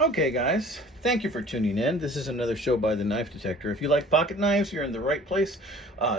Okay, guys, thank you for tuning in. This is another show by the Knife Detector. If you like pocket knives, you're in the right place.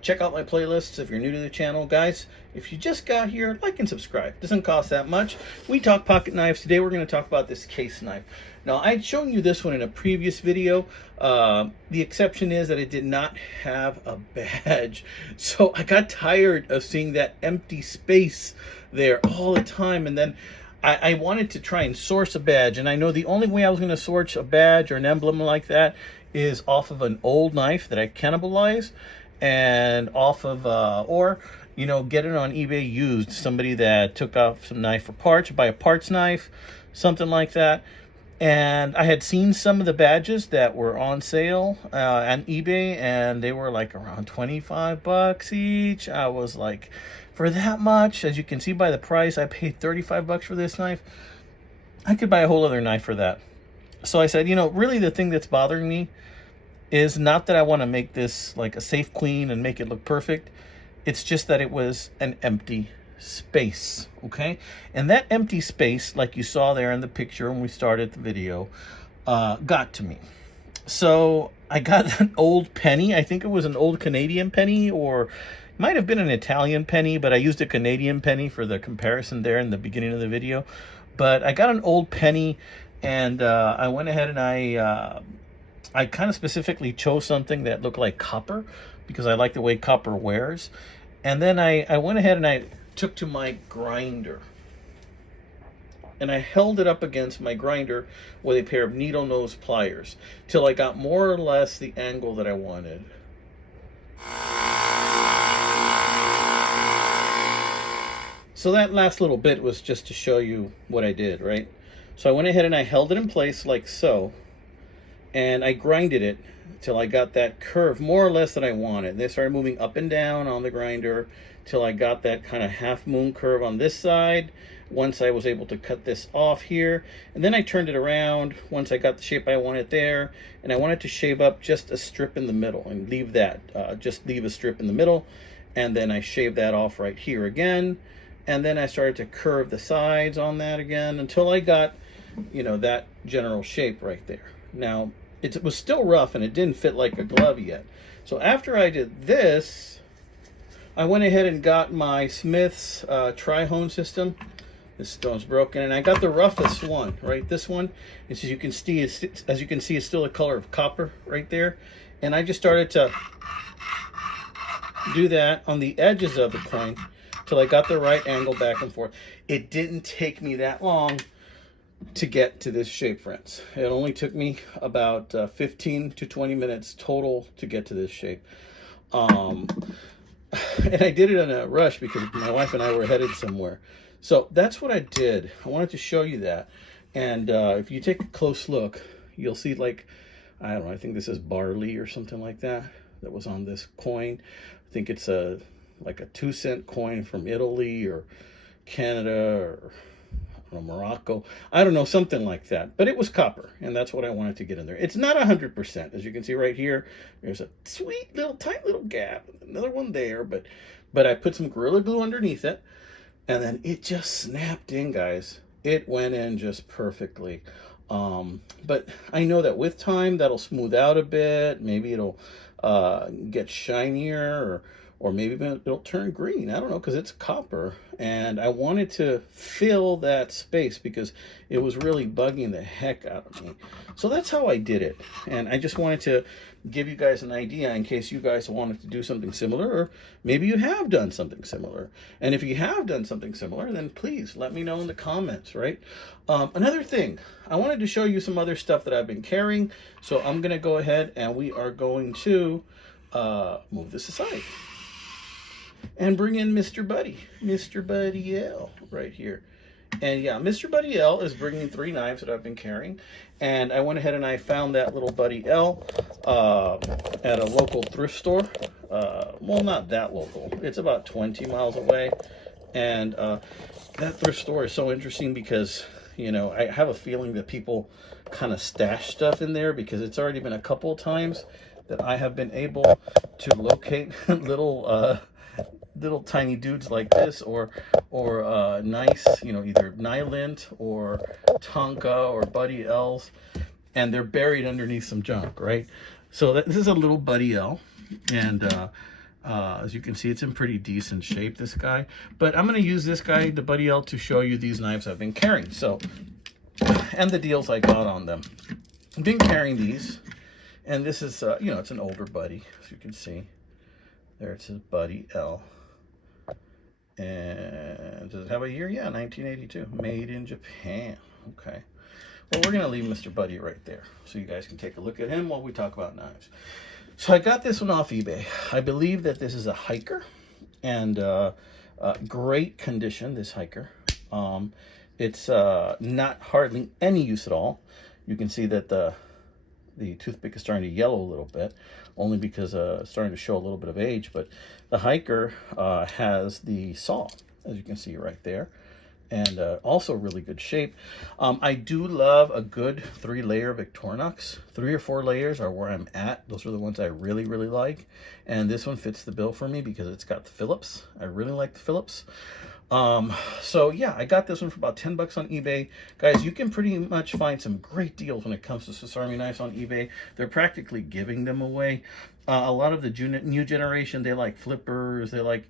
Check out my playlists if you're new to the channel. Guys, if you just got here, like and subscribe. Doesn't cost that much. We talk pocket knives. Today we're going to talk about this case knife. Now, I'd shown you this one in a previous video. The exception is that it did not have a badge. So I got tired of seeing that empty space there all the time. And then I wanted to try and source a badge, and I know the only way I was going to source a badge or an emblem like that is off of an old knife that I cannibalize, and off of, or, you know, get it on eBay used. Somebody that took off some knife for parts, buy a parts knife, something like that. And I had seen some of the badges that were on sale on eBay, and they were like around 25 bucks each. I was like, for that much, as you can see by the price, I paid 35 bucks for this knife. I could buy a whole other knife for that. So I said, you know, really the thing that's bothering me is not that I want to make this like a safe queen and make it look perfect. It's just that it was an empty space, okay? And that empty space, like you saw there in the picture when we started the video, got to me. So I got an old penny. I think it was an old Canadian penny, or might have been an Italian penny, but I used a Canadian penny for the comparison there in the beginning of the video. But I got an old penny, and I went ahead and I kind of specifically chose something that looked like copper, because I like the way copper wears. And then I went ahead and I took to my grinder, and I held it up against my grinder with a pair of needle nose pliers till I got more or less the angle that I wanted. So that last little bit was just to show you what I did, right? So I went ahead and I held it in place like so, and I grinded it till I got that curve more or less that I wanted. And they started moving up and down on the grinder till I got that kind of half moon curve on this side. Once I was able to cut this off here, and then I turned it around once I got the shape I wanted there, and I wanted to shave up just a strip in the middle and leave that, just leave a strip in the middle, and then I shaved that off right here again. And then I started to curve the sides on that again until I got, you know, that general shape right there. Now, it was still rough and it didn't fit like a glove yet. So after I did this, I went ahead and got my Smith's tri-hone system. This stone's broken, and I got the roughest one, right? This one, as you can see, it's still a color of copper right there. And I just started to do that on the edges of the coin till I got the right angle back and forth. It didn't take me that long to get to this shape, friends. It only took me about 15 to 20 minutes total to get to this shape. And I did it in a rush because my wife and I were headed somewhere. So that's what I did. I wanted to show you that. And if you take a close look, you'll see, like, I don't know, I think this is barley or something like that was on this coin. I think it's like a 2-cent coin from Italy or Canada or I don't know, Morocco. I don't know, something like that. But it was copper, and that's what I wanted to get in there. It's not 100%. As you can see right here, there's a sweet little, tight little gap. Another one there, but I put some Gorilla Glue underneath it, and then it just snapped in, guys. It went in just perfectly. But I know that with time, that'll smooth out a bit. Maybe it'll get shinier, or maybe it'll turn green. I don't know, because it's copper. And I wanted to fill that space because it was really bugging the heck out of me. So that's how I did it. And I just wanted to give you guys an idea in case you guys wanted to do something similar, or maybe you have done something similar. And if you have done something similar, then please let me know in the comments, right? Another thing, I wanted to show you some other stuff that I've been carrying. So I'm going to go ahead and we are going to move this aside and bring in Mr. Buddy L right here. And yeah, Mr. Buddy L is bringing 3 knives that I've been carrying. And I went ahead and I found that little Buddy L at a local thrift store. Well, not that local. It's about 20 miles away. And that thrift store is so interesting because, you know, I have a feeling that people kind of stash stuff in there, because it's already been a couple of times that I have been able to locate little little tiny dudes like this, or nice, you know, either Nylint or Tonka or Buddy L's, and they're buried underneath some junk, right? So this is a little Buddy L, and as you can see, it's in pretty decent shape, this guy. But I'm going to use this guy, the Buddy L, to show you these knives I've been carrying. So, and the deals I got on them. I've been carrying these, and this is, you know, it's an older Buddy, as you can see. There it says Buddy L. And does it have a year? Yeah, 1982. Made in Japan. Okay. Well, we're going to leave Mr. Buddy right there so you guys can take a look at him while we talk about knives. So I got this one off eBay. I believe that this is a hiker, and great condition, this hiker. It's not hardly any use at all. You can see that the toothpick is starting to yellow a little bit, only because it's starting to show a little bit of age. But the hiker has the saw, as you can see right there, and also really good shape. I do love a good 3-layer Victorinox. 3 or 4 layers are where I'm at. Those are the ones I really, really like. And this one fits the bill for me because it's got the Phillips. I really like the Phillips. So yeah, I got this one for about 10 bucks on eBay. Guys, you can pretty much find some great deals when it comes to Swiss Army knives on eBay. They're practically giving them away. A lot of the new generation, they like flippers, they like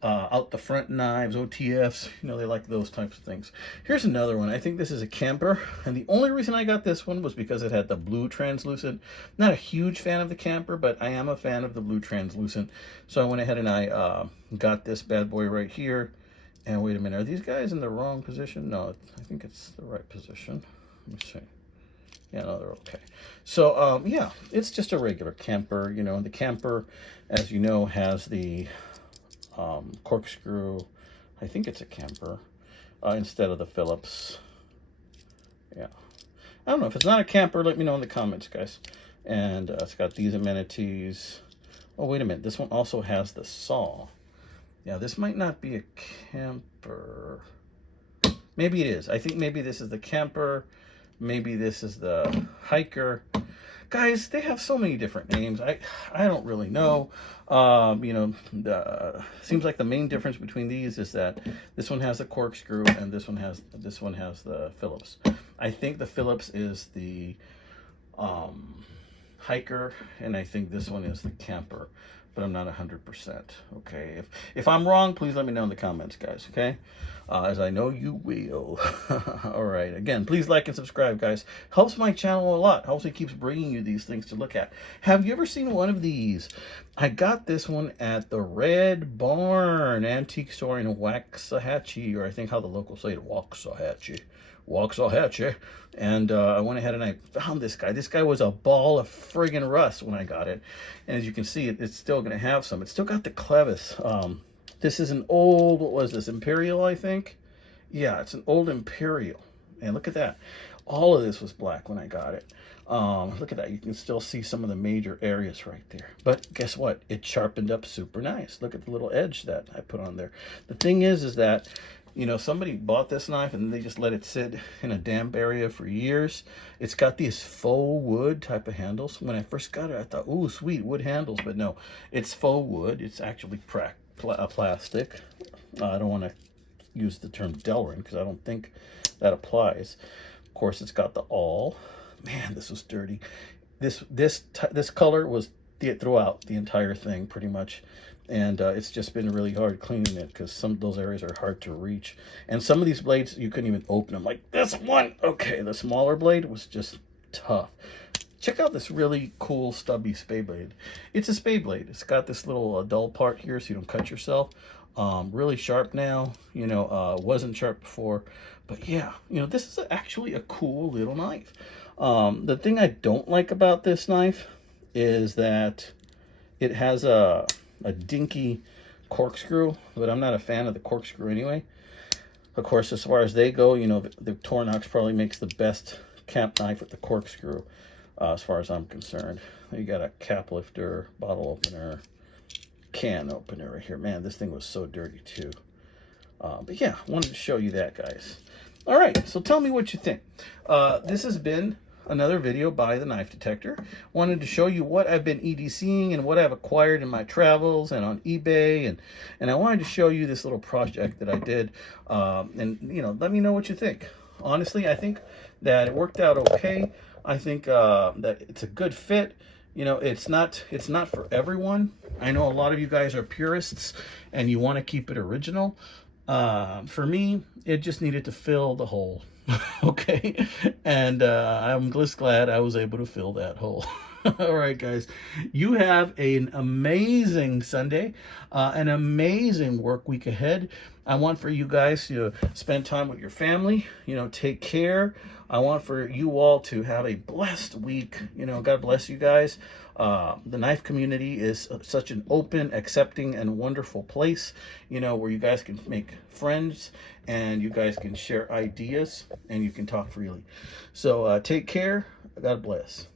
out the front knives, OTFs, you know, they like those types of things. Here's another one. I think this is a camper, and the only reason I got this one was because it had the blue translucent. Not a huge fan of the camper, but I am a fan of the blue translucent. So I went ahead and I got this bad boy right here. And wait a minute, are these guys in the wrong position? No, I think it's the right position. Let me see. Yeah, no, they're okay. So, yeah, it's just a regular camper. You know, the camper, as you know, has the corkscrew. I think it's a camper instead of the Phillips. Yeah. I don't know. If it's not a camper, let me know in the comments, guys. And it's got these amenities. Oh, wait a minute. This one also has the saw. Yeah, this might not be a camper. Maybe it is. I think maybe this is the camper. Maybe this is the hiker. Guys, they have so many different names. I don't really know. You know, seems like the main difference between these is that this one has a corkscrew and this one has the Phillips. I think the Phillips is the hiker, and I think this one is the camper. But I'm not 100%. Okay, if I'm wrong, please let me know in the comments, guys. Okay, as I know you will. All right, again, please like and subscribe, guys. Helps my channel a lot. Helps me keeps bringing you these things to look at. Have you ever seen one of these? I got this one at the Red Barn Antique Store in Waxahachie, or I think how the locals say it, Waxahachie. And I went ahead and I found this guy. This guy was a ball of friggin' rust when I got it. And as you can see, it's still going to have some. It's still got the clevis. This is an old, what was this, Imperial, I think? Yeah, it's an old Imperial. And look at that. All of this was black when I got it. Look at that. You can still see some of the major areas right there. But guess what? It sharpened up super nice. Look at the little edge that I put on there. The thing is that, you know, somebody bought this knife and they just let it sit in a damp area for years. It's got these faux wood type of handles. When I first got it, I thought, ooh, sweet, wood handles. But no, it's faux wood. It's actually plastic. I don't want to use the term Delrin because I don't think that applies. Of course, it's got the awl. Man, this was dirty. This color was throughout the entire thing pretty much. And it's just been really hard cleaning it because some of those areas are hard to reach. And some of these blades, you couldn't even open them. Like this one. Okay, the smaller blade was just tough. Check out this really cool stubby spade blade. It's a spade blade. It's got this little dull part here so you don't cut yourself. Really sharp now. You know, wasn't sharp before. But yeah, you know, this is actually a cool little knife. The thing I don't like about this knife is that it has a dinky corkscrew, but I'm not a fan of the corkscrew anyway. Of course, as far as they go, you know, the Victorinox probably makes the best camp knife with the corkscrew, as far as I'm concerned. You got a cap lifter, bottle opener, can opener right here. Man, this thing was so dirty too. But yeah, wanted to show you that, guys. All right, so tell me what you think. This has been another video by the Knife Detector. Wanted to show you what I've been EDCing and what I've acquired in my travels and on eBay, and I wanted to show you this little project that I did, and you know, let me know what you think. Honestly, I think that it worked out okay. I think that it's a good fit. You know, it's not for everyone. I know a lot of you guys are purists and you want to keep it original. For me, it just needed to fill the hole. Okay, and I'm just glad I was able to fill that hole. All right, guys, you have an amazing Sunday, an amazing work week ahead. I want for you guys to spend time with your family, you know, take care. I want for you all to have a blessed week. You know, God bless you guys. The knife community is such an open, accepting, and wonderful place, you know, where you guys can make friends and you guys can share ideas and you can talk freely. So take care. God bless.